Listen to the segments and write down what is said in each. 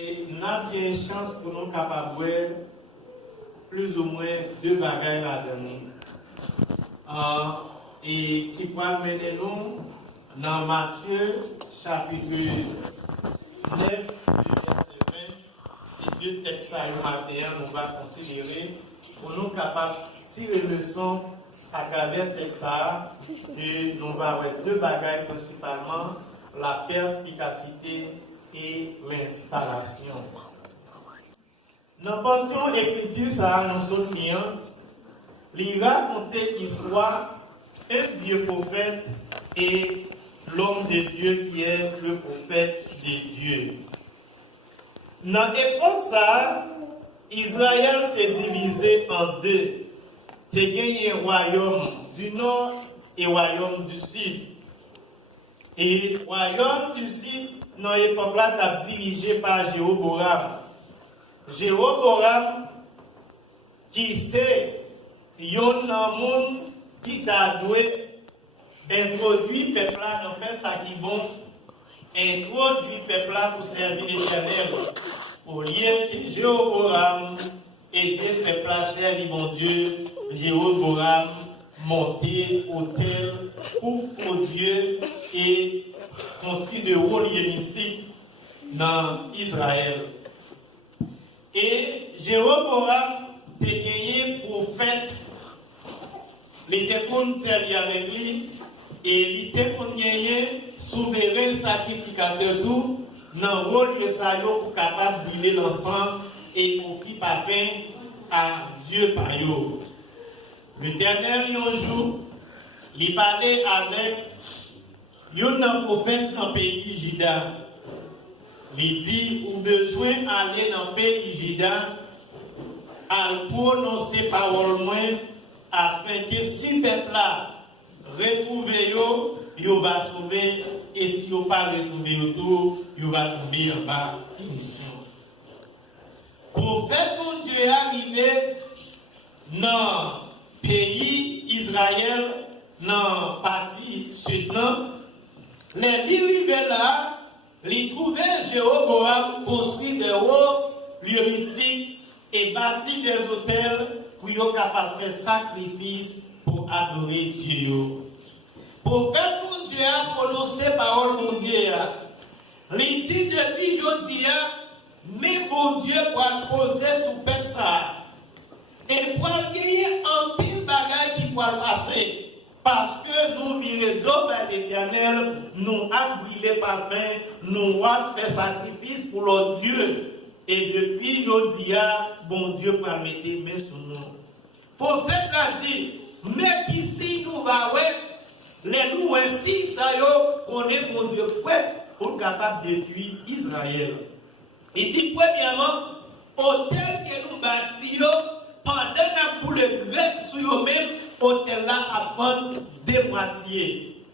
Et nous avons une chance pour nous capables de plus ou moins deux bagages là-dedans. Et qui va mener nous dans Matthieu chapitre 9, verset 20. Ces deux textes matin, nous allons considérer pour nous capables de tirer leçon à travers le texte. Et nous allons avoir deux bagages principalement, la perspicacité et l'installation. Dans la portion écriture, ça nous souvient, il raconte l'histoire un vieux prophète et l'homme de Dieu qui est le prophète de Dieu. Dans l'époque, ça, Israël est divisé en deux. Tu as gagné un royaume du nord et un royaume du sud. Et le royaume du sud, dans l'époque là, est dirigé par Jéroboam. Jéroboam, qui c'est un monde qui t'a doué introduire le peuple là dans faire ça qui est bon, introduire le peuple là pour servir l'Éternel. Au lieu que Jéroboam aide le peuple à servir mon Dieu, Jéroboam monter hôtel pour faux Dieu et construire de hauts lieux mystiques dans Israël. Et Jéroboam a gagné prophète, il était pour servir avec lui et il était pour gagner souverain sacrificateur tout dans le rôle de ça pour capable de brûler l'encens et offrir parfum à Dieu par eux. L'Éternel, un jour, il parlait avec un prophète dans le pays Juda. Il dit, vous avez besoin d'aller dans le pays Juda, à prononcer parole moins, afin que si le peuple là retrouve il va sauver, et si il pas retrouvé autour, il va tomber en bas. Prophète mon Dieu est arrivé dans le pays Israël, dans la partie sud. Les arrivés là, ils trouvaient Jéroboam construit des hauts lieux mystiques et bâti des hôtels pour être capable de faire sacrifice pour adorer Dieu. Prophète mon Dieu a prononcé parole mon Dieu. Il dit depuis aujourd'hui, mais mon Dieu pour poser sous peuple ça. Et pour gagner un pile bagaille qui peut passer. Parce que nous vivons d'eau par l'Éternel, nous avons brûlé par main, nous avons fait sacrifice pour le Dieu. Et depuis aujourd'hui, bon Dieu permettre mais sur nous. Prophète a dit, mais ici nous va les nous ainsi ça yo on est mon Dieu prêt pour capable de détruire Israël. Il dit premièrement, hôtel que nous bâtissons pendant que pour le graisse sur eux-mêmes, hôtel là à vendre des moitiés.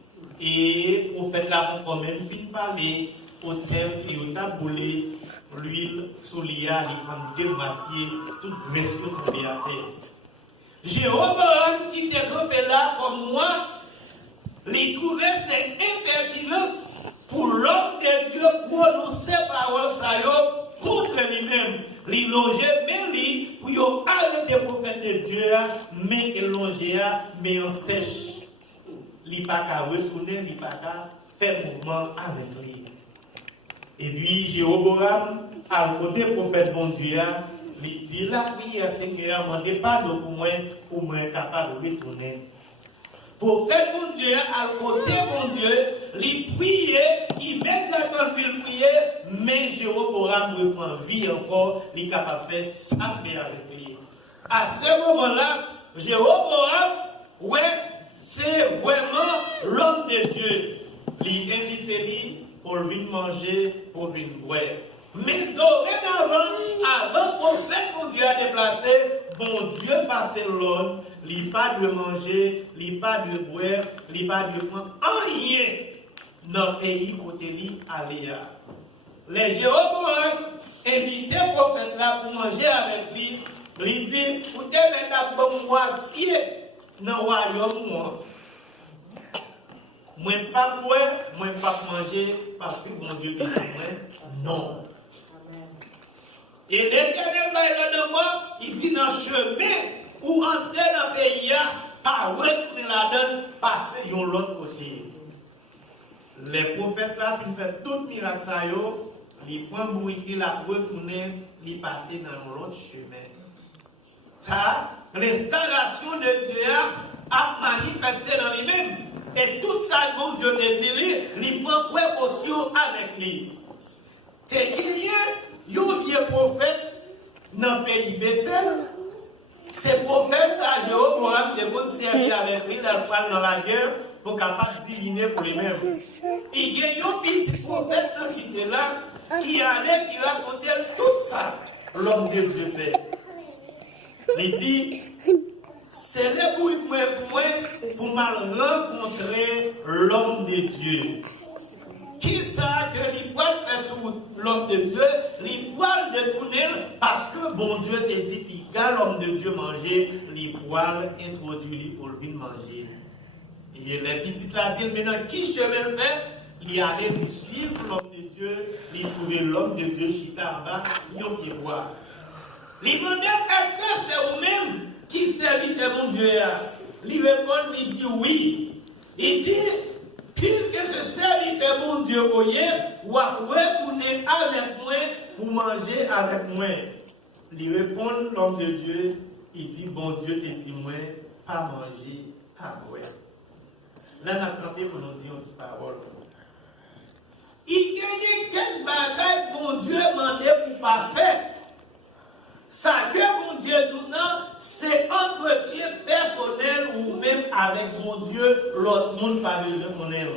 Et au fait là on quand même fin parler hôtel qui ont taboulé l'huile sous l'ia les prendre des moitiés toute messieurs qu'on bien fait. Jéroboam qui était campé là comme moi, il trouvait cette impertinence pour l'homme de Dieu prononcer parole ça contre lui-même. Il longeait, mais lui, pour arrêter le prophète de Dieu, mais il longeait, mais en sèche. Il n'a pas qu'à retourner, il n'a pas qu'à faire mouvement avec lui. Et puis, Jéroboam, à côté du prophète bon Dieu, il dit la prière, Seigneur, ne pas pour moi capable de retourner. Prophète mon Dieu, à côté mon Dieu, il priait, immédiatement il priait, mais Jéroboam reprend vie encore, il est capable de faire ça avec lui. À ce moment-là, Jéroboam, ouais, c'est vraiment l'homme de Dieu. Il invite lui pour venir manger, pour venir boire. Mais dorénavant, avant que le prophète mon Dieu a déplacé, bon Dieu passe l'homme, il pas de manger, il pas de boire, il pas de prendre rien dans le pays côté lui aller. Les Jéroboam invitent le prophète là pour manger avec lui, il dit, vous devez mettre la bonne moitié dans le royaume. Moi pas boire, moi pas manger parce que mon Dieu est moi. Non. Et l'Éternel va de quoi? Il dit dans le chemin où entrer dans le pays, pas retourner la donne, passer de l'autre côté. Les prophètes là, ils font tout miracle, ils prennent bouillie, la retourner, ils passent dans l'autre chemin. Ça, l'installation de Dieu a manifesté dans lui-même. Et tout ça, bon Dieu te dit, il prend précaution avec lui. C'est qu'il y a un vieux prophète dans le pays Bethel. Ces prophètes, ça, Jéhovah, c'est bon de servir avec lui, dans la guerre, pour capable de diviner pour lui-même. Il y a un petit prophète qui était là, qui allait, qui racontait tout ça, l'homme de Dieu fait. Il dit, c'est le bruit pour mal rencontrer l'homme de Dieu. Qui ça que l'Ipoil fait sur l'homme de Dieu? L'Ipoil de tourner parce que bon Dieu te dit, puis quand l'homme de Dieu mangeait, l'Ipoil introduit pour le venir manger. Et les petites la disent, maintenant, qui chemin le fait? Il allait pour suivre l'homme de Dieu, il trouvait l'homme de Dieu chita en bas, il y boire. Il demandait, est-ce que c'est vous-même qui servit mon Dieu? Il répond, il dit oui. Il dit, puisque ce serviteur mon Dieu, ou retourner avec moi pour manger avec moi. Il répond, l'homme de Dieu, il dit, bon Dieu, te dit moi, pas manger, pas boire. Là, on a campé pour nous dire une petite parole. Il y a quelques bagailles que mon Dieu demandait pour pas faire. Ça que mon Dieu tout c'est entretien personnel ou même avec mon Dieu, l'autre monde pas besoin de connaître.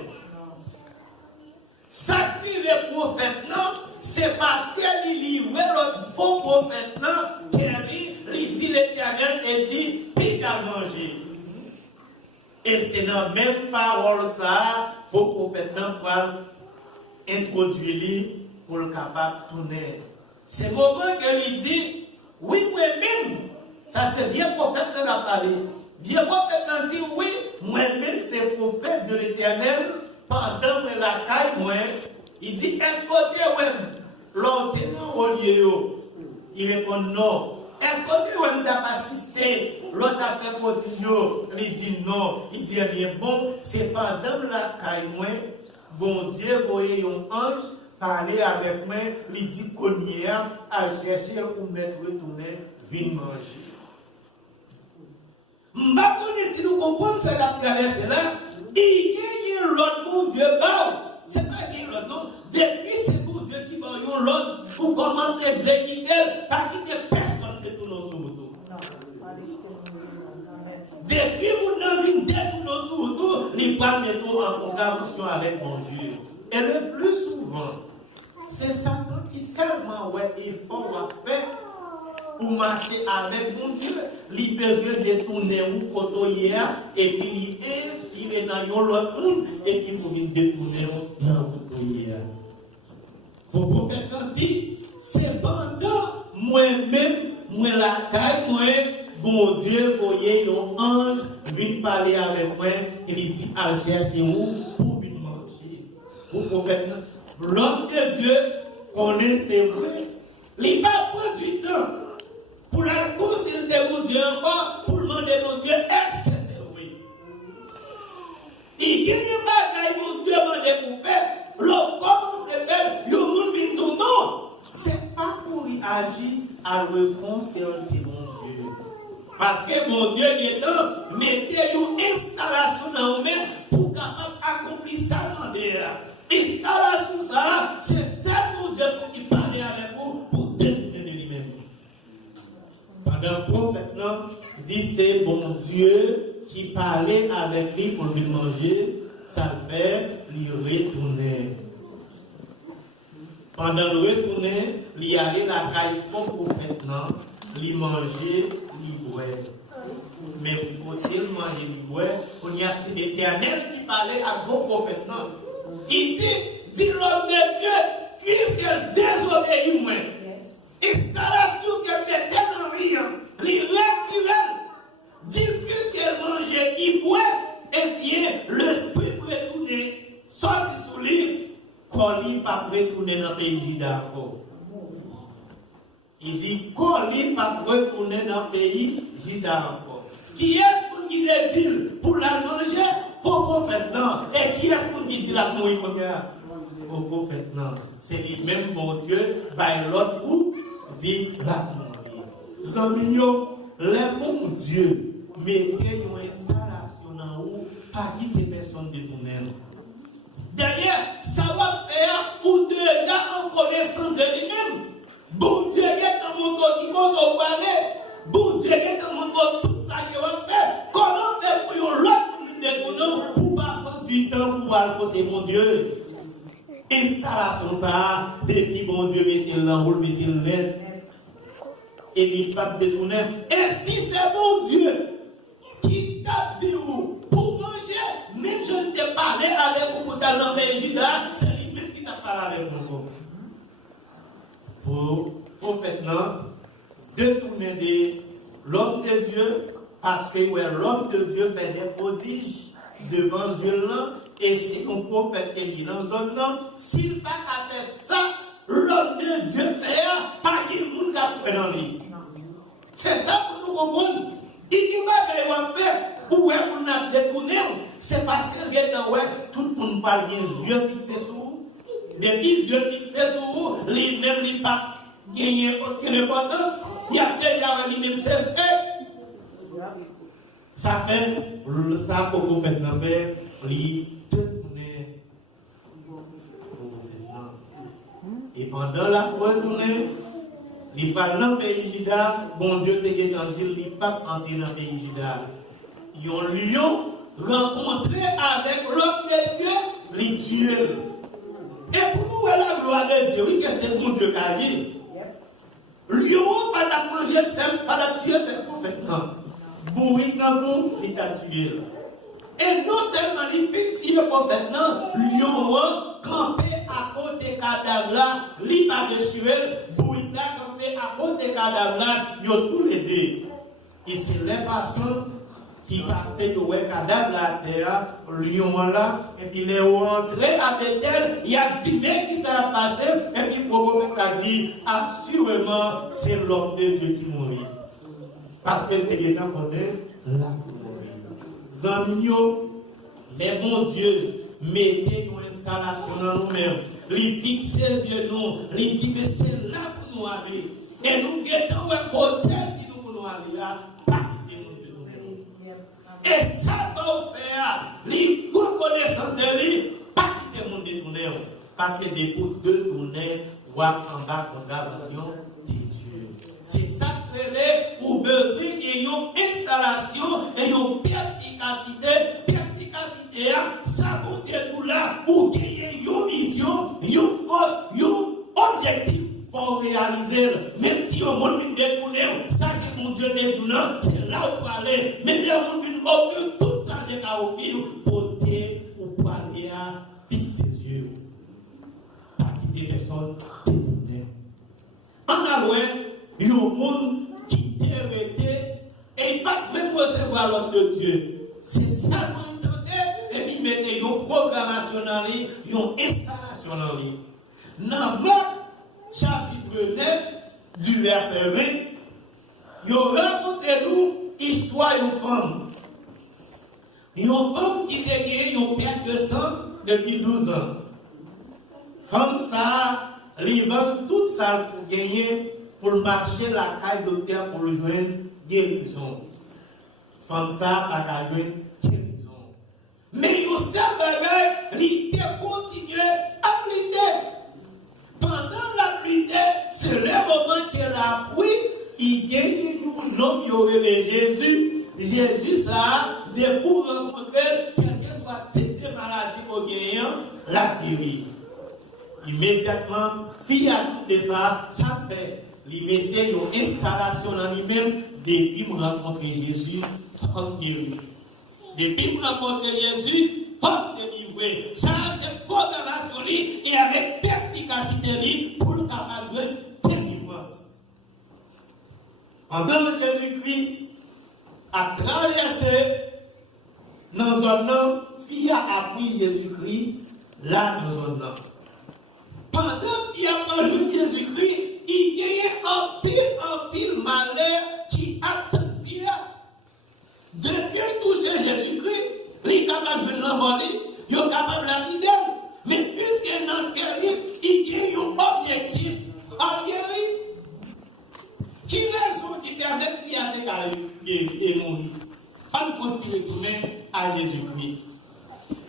Ça qui le prophète non, c'est parce qu'il livre l'autre faux prophète non, qu'il dit l'Éternel et dit, puis qu'à manger. Et c'est dans la même parole ça, faux prophète non pour introduire pour le capable de tourner. C'est le moment qu'il dit, oui, moi-même, ça c'est bien prophète de la parler. Bien prophète a dit, oui, moi-même c'est prophète de l'Éternel, pendant que la caille, moi, il dit, est-ce que tu es l'autre au lieu? Il répond non. Est-ce que tu n'as pas assisté? L'autre a fait continuer. Il dit non. Il dit, eh bien, bon, c'est pendant la caille, moi, bon Dieu, voyez un ange, parler avec moi, il dit qu'on y a à chercher ou mettre retourner, venir manger. Maintenant, si nous comprenons ce la traversée là, il y a l'autre bon Dieu, c'est pas dire l'autre, non. Depuis c'est bon Dieu qui va y l'autre pour commencer à exécuter, pas quitter personne de tout nos sous. Depuis vous n'avez de tout nos sous, il va mettre en convention avec mon Dieu. Et le plus souvent, c'est Satan qui tellement effort à faire pour marcher avec mon Dieu. Il peut détourner un côté et puis il est dans l'autre monde et puis il faut détourner un côté. Faut pour quelqu'un dit, c'est pendant moi-même, moi la caille, moi, bon Dieu, voyez un ange, vient parler avec moi, il dit à chercher où pour venir manger. Faut pour quelqu'un. L'homme de Dieu connaît, c'est vrai. Il va prendre du temps pour la consulter mon Dieu encore, pour demander mon Dieu, est-ce que c'est vrai? Il y a des bagailles mon Dieu m'a pour faire. L'homme commence à faire, le monde dit non. C'est pas pour y agir à reconcerter mon Dieu. Parce que mon Dieu est là, mettez une installation dans vous-même pour capable accomplir ça dans l'air. Installation ça, c'est ça mon Dieu pour qu'il parle avec vous pour déterminer de lui-même. Pendant que maintenant, dit c'est bon Dieu qui parlait avec lui pour lui manger, ça le fait lui retourner. Pendant le retourner, lui aller la caille pour maintenant, lui manger, lui boire. Mais pour il manger, lui boire, on y a c'est l'Éternel qui parlait à vos prophètes. Il dit l'homme de Dieu, puisqu'elle désobéit moi. Installation qu'elle mettait dans rien, les naturel. Dit puisqu'elle mangeait, il boit, et bien l'esprit peut retourner, sorti sous lui, quand il pas retourner dans le pays d'Arco. Il dit, qu'on n'y pas retourner dans le pays, Juda encore. Qui est-ce qui dit pour la manger? Faut prophète non. Et qui est-ce qui dit la mourir comme ça? Faut prophète non. C'est lui-même, mon Dieu, par l'autre ou dit la mourir. Zambignon, les bons Dieu, mettez une installation dans où, pas quitter personne de nous-mêmes. Derrière, ça va faire ou déjà en connaissance de lui-même. Bon Dieu, il y a dans mon corps qui va parler. Bon Dieu, il y a dans mon corps tout ça qu'il va faire. Comment faire pour l'autre pour pas prendre du temps pour aller côté mon Dieu? Installation ça, depuis bon Dieu, mettez l'enroule, mettez le net. Et il pas détourner. Et si c'est mon Dieu qui t'a dit pour manger, même je ne t'ai parlé avec vous pour dans le pays, c'est lui-même qui t'a parlé avec vous. Pour maintenant détourner de l'homme de Dieu, parce que l'homme de Dieu fait des prodiges devant Dieu là, et c'est un prophète qui dit dans zone là, s'il n'a pas fait ça, l'homme de Dieu fait, pas qu'il ne monde qui dans lui. C'est ça pour nous comprendre. Il dit pas qu'il va faire, ou on a détourné, c'est parce que tout le monde parle bien, Dieu fixé sur vous. Depuis Dieu fixé sur vous, lui-même, il n'a pas gagné aucune importance. Il y a déjà lui-même, c'est fait. Ça fait, ça pour vous maintenant faire, lui détourner. Et pendant la retournée, il parle dans le pays Juda, bon Dieu te dit dans il n'est pas entré dans le pays Juda. Ils ont lion rencontré avec l'homme de Dieu, les tueurs. Et pour nous, la gloire de Dieu, oui, que c'est mon Dieu qui a dit. Lion, pas de manger, c'est pas de tuer, c'est prophète. Bourri dans nous, il t'a tué. Et non seulement il fait tirer prophète, lion campé à côté de cadavre là, il va déchirer, bourri campé à côté de cadavre là, ils ont tous les deux. Et c'est les passants qui passaient de le cadavre à terre, lion là, et puis les rentrés à Bethel, il y a 10 mecs qui s'est passé, et puis le prophète a dit, assurément, c'est l'homme de Dieu qui mourit. Parce que le Télégraphe connaît la gloire. Zambignon, mais mon Dieu, mettez une installation dans nous-mêmes. Les fixer les yeux nous, les dit que c'est là pour nous aller. Et nous guettons un côté qui nous pour nous aller là, pas quitter nous. Et ça va vous faire, les reconnaissance de lui, pas quitter mon détourné. Parce que des coups de tourner, voir en bas condamnation de Dieu. C'est ça que c'est pour besoin d'une installation et une perspicacité, ça vous dit tout là, pour gagner une vision, un objectif pour réaliser. Même si on monde vient détourner, ça que mon Dieu détourne, c'est là où aller. Même si on vient offrir tout ça de la offrir, pour aller à fixer ses yeux. Pas quitter personne détourner. En alloué, il y a un monde qui t'est arrêté et il va même recevoir l'homme de Dieu. C'est ça qu'on entendait, et puis mettez une programmation dans lui, une installation dans lui. Dans Marc, chapitre 9, du verset 20, il raconte nous l'histoire d'une femme. Une femme qui a gagné une perte de sang depuis 12 ans. Femme ça, elle vend tout ça pour gagner, pour marcher la caille docteur pour le joindre guérison. Femme ça, pas qu'à joindre guérison. Mais il savait qu'il continué à pliter. Pendant la plité, c'est le moment qu'elle a pris, il gagne un homme qui aurait Jésus. Jésus, ça, de pour rencontrer quel que soit type de maladie au gagnant, la guérit. Immédiatement, fille à tout ça, ça fait. Il mettait une installation dans lui-même depuis me rencontrer Jésus, comme guéri. Depuis me rencontrer Jésus, comme délivré. Ça, c'est condamnation et avec perspicacité pour le capable de délivrance. Pendant que Jésus-Christ a traversé dans un homme, fille a appris Jésus-Christ là dans un homme. Pendant qu'il a parlé Jésus-Christ, il gagnait un pile Qui raison qui permet de faire des cas et mourir? On continue de tourner à Jésus-Christ.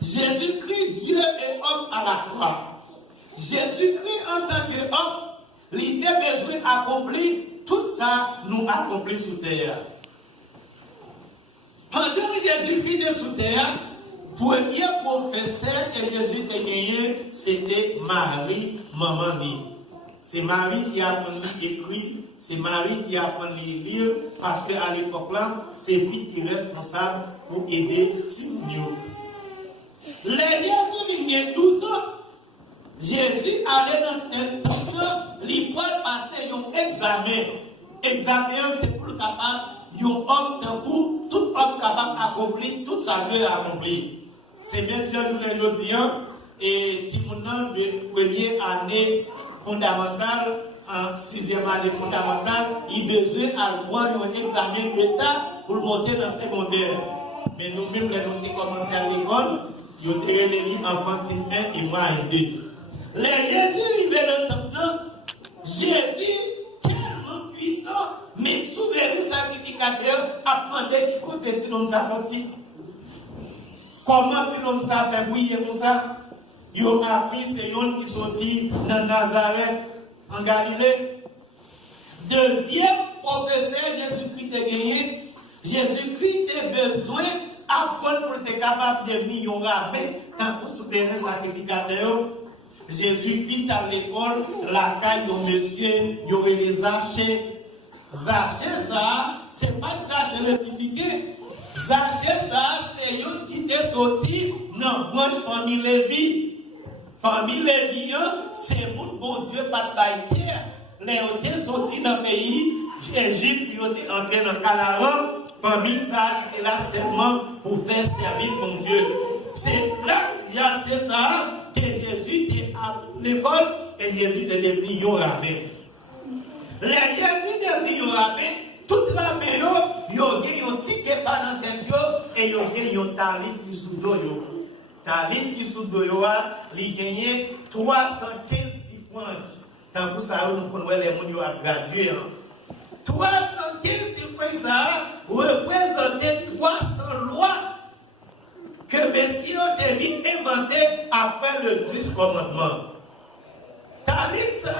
Jésus-Christ, Dieu et homme à la croix. Jésus-Christ en tant qu'homme, il a besoin d'accomplir tout ça, nous accomplir sur terre. Pendant que Jésus-Christ est sur terre, premier professeur que Jésus a gagné, c'était Marie, maman Lee. C'est Marie qui a appris à écrire, c'est Marie qui a appris à lire, parce qu'à l'époque là, c'est lui qui est responsable pour aider Timio. Les Jésus a 12 ans, Jésus allait dans un temps, il peut passer un examen. Examen, c'est pour capable, un homme d'un coup, tout homme capable d'accomplir toute sa vie accomplie. C'est même Jean nous le dit, et Timonan de première année fondamentale, en 6e année fondamentale, il a besoin d'avoir un examen d'État pour monter dans le secondaire. Mais nous-mêmes, nous avons commencé à l'école, nous avons tiré les livres enfantine 1 et moi 2. Les Jésus, il est dans le temps, Jésus, tellement puissant, mais souverain sacrificateur, a demandé qui côté de l'homme ça sorti. Comment l'homme ça fait briller comme ça? Il a appris ces gens qui sont dit dans Nazareth, en Galilée. Deuxième professeur, Jésus-Christ a gagné. Jésus-Christ a besoin d'apprendre pour être capable de devenir un rabbin quand vous souverain sacrificateur. Jésus quitte à l'école, la caille de monsieur, il y aurait les archers. Zachée, ça, c'est pas Zachée le typique. Zachée, ça, c'est eux qui est sorti dans la branche famille Lévi. Famille Lévi, c'est mon bon Dieu, pas de terre. Les ont été sortis dans le pays, Égypte, ils ont été entrés dans le Canaan. Famille, ça, était là seulement pour faire service, mon Dieu. C'est là qu'il y a ça, que Jésus était à l'école et Jésus est devenu un rabbin. Les Jésus est devenu un rabbin. Toute la maison, ils ont gagné un ticket pendant et ils ont gagné un talit qui sous doyo. Talit qui sous doyo, ils ont gagné 315 points. Tant que ça, nous connaissons les gens qui ont gradué. 315 points, ça représente 300 lois que messieurs ont inventées après le 10 commandements. Talit, ça.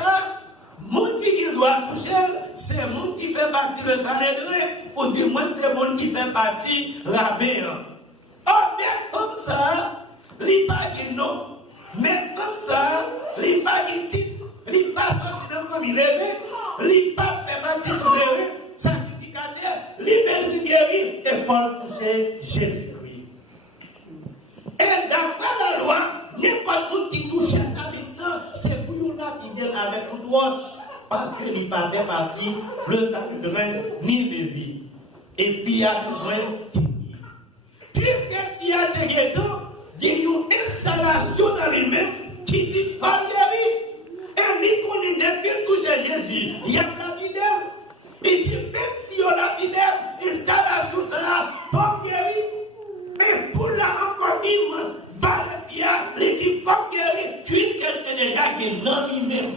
Moun qui doit toucher, c'est moun qui fait partie de Sanhédrin, ou du moins c'est moun qui fait partie rabbin. Oh, mais comme ça, il pas de nom. Mais comme ça, il pas de titre. Il pas sorti de famille levée. Il pas fait partie souverain, sanctificateur. Il est guéri et faut toucher Jésus-Christ. Et d'après la loi, n'importe qui touche à maintenant, c'est pour nous lapider avec une roche. Parce qu'il n'y pas fait partie le Sanhédrin ni de vie. Et puis il y a besoin de guérir. Puisqu'il y a des guédons, il y a une installation dans les mains qui dit pas guérir. Et ni qu'on y depuis toucher Jésus, il y a lapidem. Il dit même si on lapidem, installation sera pas guérir. Et pour la encore immense, Balafia, il dit pas guérir, puisqu'elle est déjà guérie dans lui-même.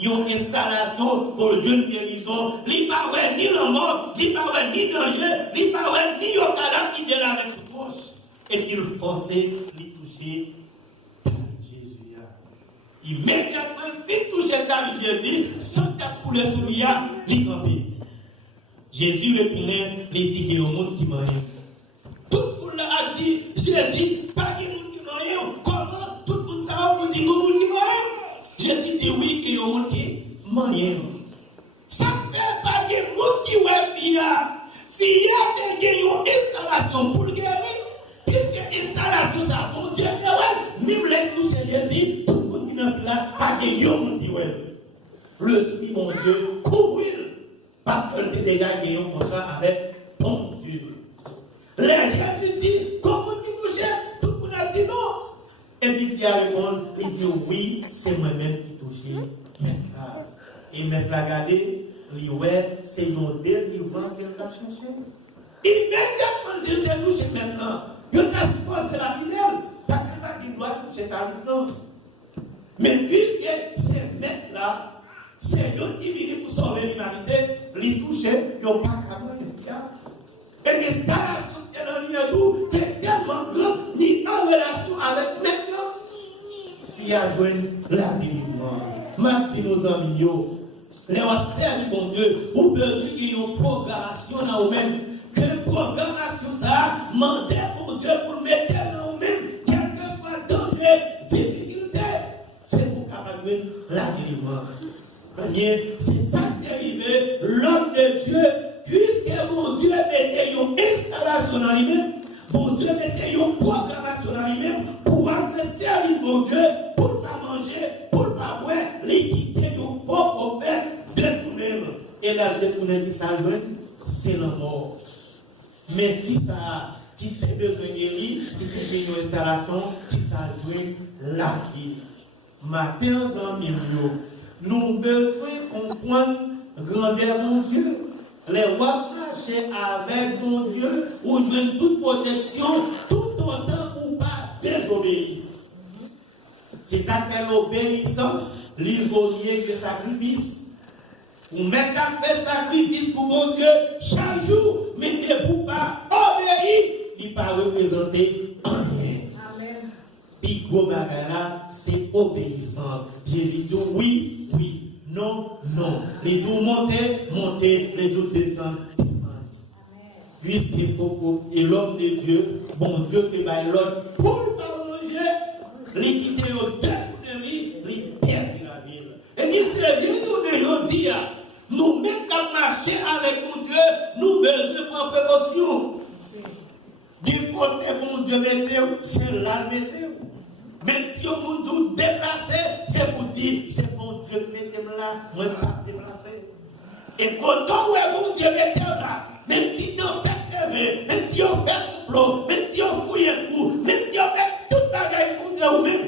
Une installation pour une guérison, il n'y a pas ni la mort, il n'y a pas ni danger, il n'y a pas ni le cadavre qui est là avec une bouche. Et il forçait de toucher Jésus. Immédiatement, il touchait Jésus, sans taper pour le sourire, il campait. Jésus répondait, il dit qu'il y a un monde qui m'a rien. Tout le monde a dit, Jésus, pas de monde qui m'a rien. Comment tout le monde ça vous dit, monde qui m'a rien? Jésus dit oui, il y a un monde qui moyen. Ça ne fait pas de monde qui est fier. Fier de gagner une installation pour guérir. Puisque l'installation, ça, mon Dieu, même les toucher Jésus, pour continuer là, pas de monde qui est. Le Esprit, mon Dieu, couvrir. Parce que le dégât gagnons comme ça avec ton Dieu. Les Jésus dit, comment tu touches? Tout le monde a dit non. Et puis il a répondu, il dit oui, c'est moi-même qui touche maintenant. Et maintenant, regardez, c'est une délivrance qu'il a cherché. Immédiatement, il a touché maintenant. Il a supposé la fidèle, parce que pas qu'il doit toucher ta vie. Mais puisque c'est maintenant, c'est eux qui viennent pour sauver l'humanité, les toucher, ils n'ont pas qu'à moyen. Et l'installation de l'homme, c'est tellement grand, ni en relation avec maintenant, qui a joué la délivrance. Maintenant, nos amis, les servi bon Dieu, pour besoin d'une programmation dans vous-même. Que programmation ça, mandez mon Dieu pour mettre dans vous-même, quel que soit le danger, difficulté, c'est pour capable la délivrance. C'est ça qui est arrivé, l'homme de Dieu, puisque mon Dieu mettait une installation dans lui-même, mon Dieu mettait une programmation dans lui-même pour servir mon Dieu, pour ne pas manger, pour ne pas boire, l'équité, il faut qu'on fait de nous-mêmes. Et la détournée qui s'ajoute, c'est la mort. Mais qui ça, qui fait besoin de lui, qui fait une installation, qui s'ajoute la vie. Matin, amis, nous avons besoin de comprendre grandeur mon Dieu. Les rois marcher avec mon Dieu, ou donner toute protection, tout autant ou pas désobéir. C'est ça que l'obéissance, l'ivolier de sacrifice. Ou même quand fait sacrifice pour mon Dieu, chaque jour, mais ne vous pas obéir, il ne va pas représenter rien. Amen. Puis gros bagala, c'est obéissance. Jésus dit oui, oui, non, non. Les jours monter, monter, les jours descendre, descendre. Puisqu'il faut que l'homme de Dieu, bon Dieu qui va l'autre pour le manger, les quitter au deux de lui, les perdre la ville. Et il se dit, nous de dire, nous-mêmes qui marcher avec mon Dieu, nous besoin de prendre précaution. Du côté, mon Dieu, c'est la météo. Même si on vous déplacer, c'est pour dire, c'est mon Dieu qui mettez là, moi je ne vais pas déplacer. Et quand on mon Dieu mettez là, même si on fait même si on fait un complot, même si on fouille un coup, même si on fait toute bagaille contre vous-même,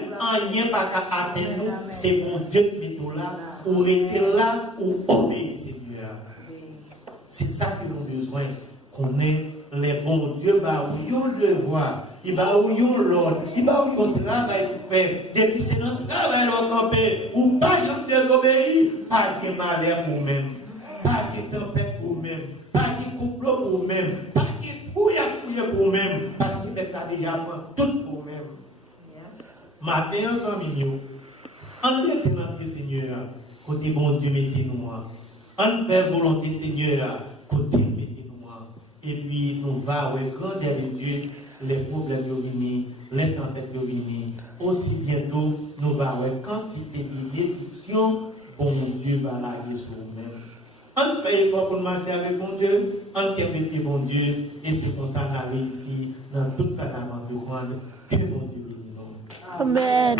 rien pas qu'à atteindre nous, c'est mon Dieu qui mettez là, ou rester là, ou obéir, Seigneur. C'est ça que nous avons besoin, qu'on ait les bons dieux, bah, où ils le voient. Il va où il l'ordre, il va où il travail pour faire. Depuis c'est notre travail à camper, ou pas de désobéir, pas de malheur pour vous-même, pas de tempête pour vous-même, pas de complot pour vous-même, pas de couille pour vous-même, parce qu'il est déjà tout pour vous-même. Matin, amis, on est demandé, Seigneur, côté bon Dieu, mettez-nous. On fait volonté, Seigneur, côté mettez-nous. Et puis, nous va avec grandeur de Dieu. Les problèmes de venir, les tempêtes de venir, aussi bientôt nous allons avoir quantité de bénédictions, bon Dieu va la vie sur nous-mêmes. On fait effort pour marcher avec mon Dieu, on fait avec bon Dieu, et c'est pour ça qu'on a réussi dans toute sa demande de rendre que mon Dieu bénisse. Amen.